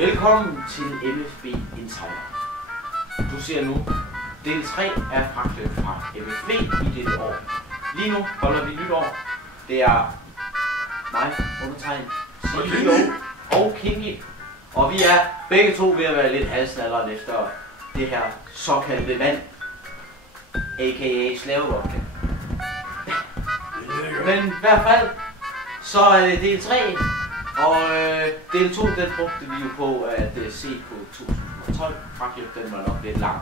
Velkommen til MFB Insider. Du ser nu, del 3 er fragtet fra MFB i dette år. Lige nu holder vi nytår. Det er mig, undertegn, CEO og Kingi. Og vi er begge to ved at være lidt halsnalleren efter det her såkaldte vand, a.k.a. slavevodka. Men i hvert fald, så er det del 3, og del 2, den brugte vi jo på at se på 2012. Faktisk, den var nok lidt lang.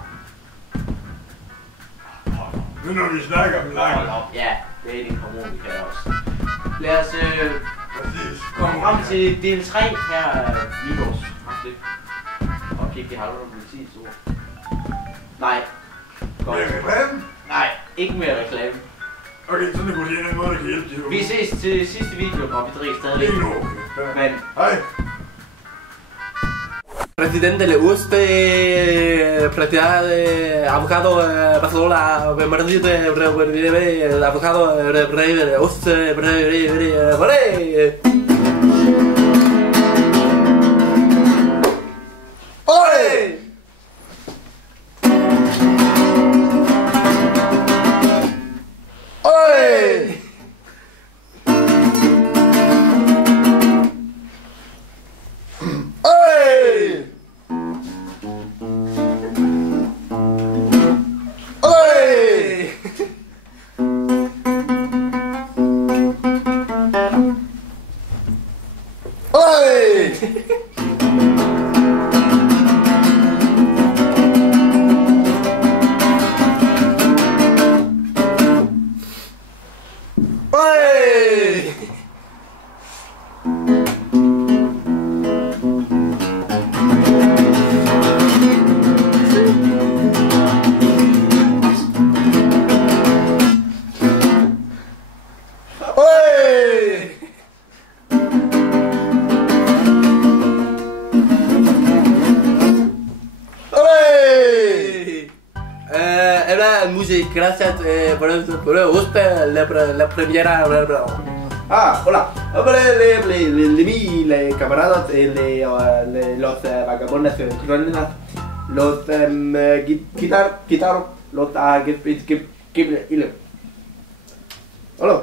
Nu når vi snakker om lang. Ja, det er en harmonika også. Lad os komme frem til del 3 her af nytårs. Og kigge, det har du nogle politiets ord. Nej. Godt. Mere reklame? Nej, ikke mere reklame. Okay, så det kunne sige en måde, der kan hjælpe til. Vi ses til sidste video, og vi drikker stadig. Ikke nu. Men... Hej. Presidente le guste pratiare avocado Barcelona avocado oste Gracias por usted la primera. Ah, hola. Les camaradas, los vagabondes, los guitar, los hola.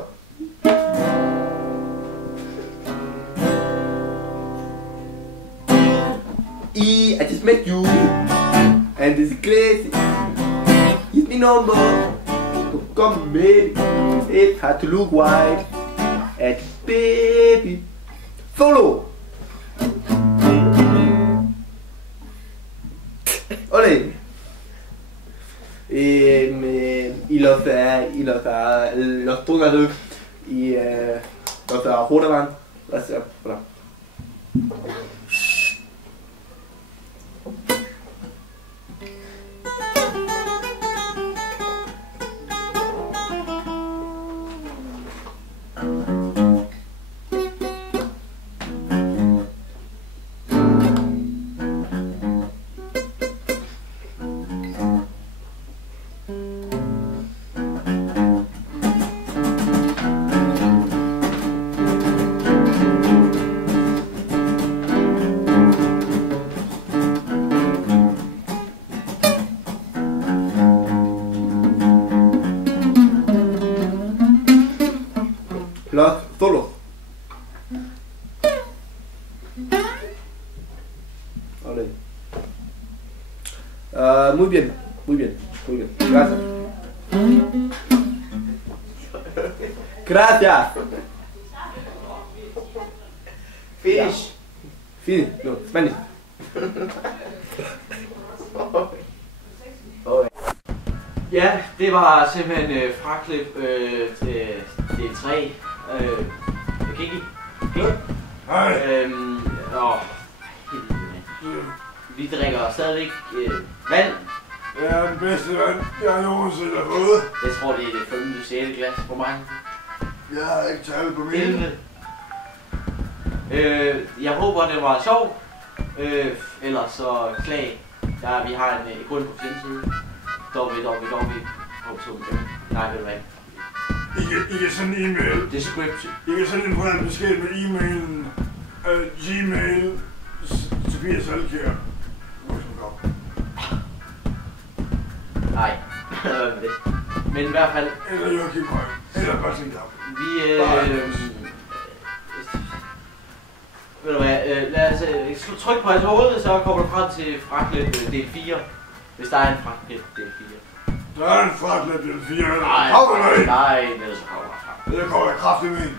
I just met you, and this is crazy. It's my number. Come baby, it had to look white. And baby, solo. Ole. Y los turnadores y los Rodermann. Voilà. Los solos. Vale. Muy bien. Gracias. Gracias. Finish. Finish. No, Spanish. Ja, det var simpelthen fraklip til del 3. Kingi. Hej. Vi drikker stadigvæk vand. Det er den bedste vand, jeg nogensinde har fået. Jeg tror, det er det 5. 6. glas for mig. Jeg har ikke taget på min. 11. Jeg håber, det var sjovt. Ellers så klag. Vi har en grund på hjemmeside. Nej, det er ikke. I kan sende en e-mail. Description. I kan sende en besked med e-mailen Gmail 80 alkære. Nej, men i hvert fald, Eller Joachim Høj. Eller Bastian Dam. vi, ved du hvad, lad os trykke på hans hoved, så kommer du frem til Fraklet del 4. Hvis der er en Fraklet del 4. Der er en Fraklet del 4. Nej, Havreøj. nej, ned så kommer der frem. Det kommer jeg kraftigt med ind.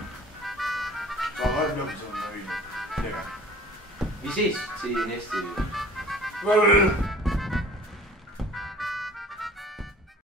Så ret nok sådan, der er en. Vi ses til næste. Hvad vil det?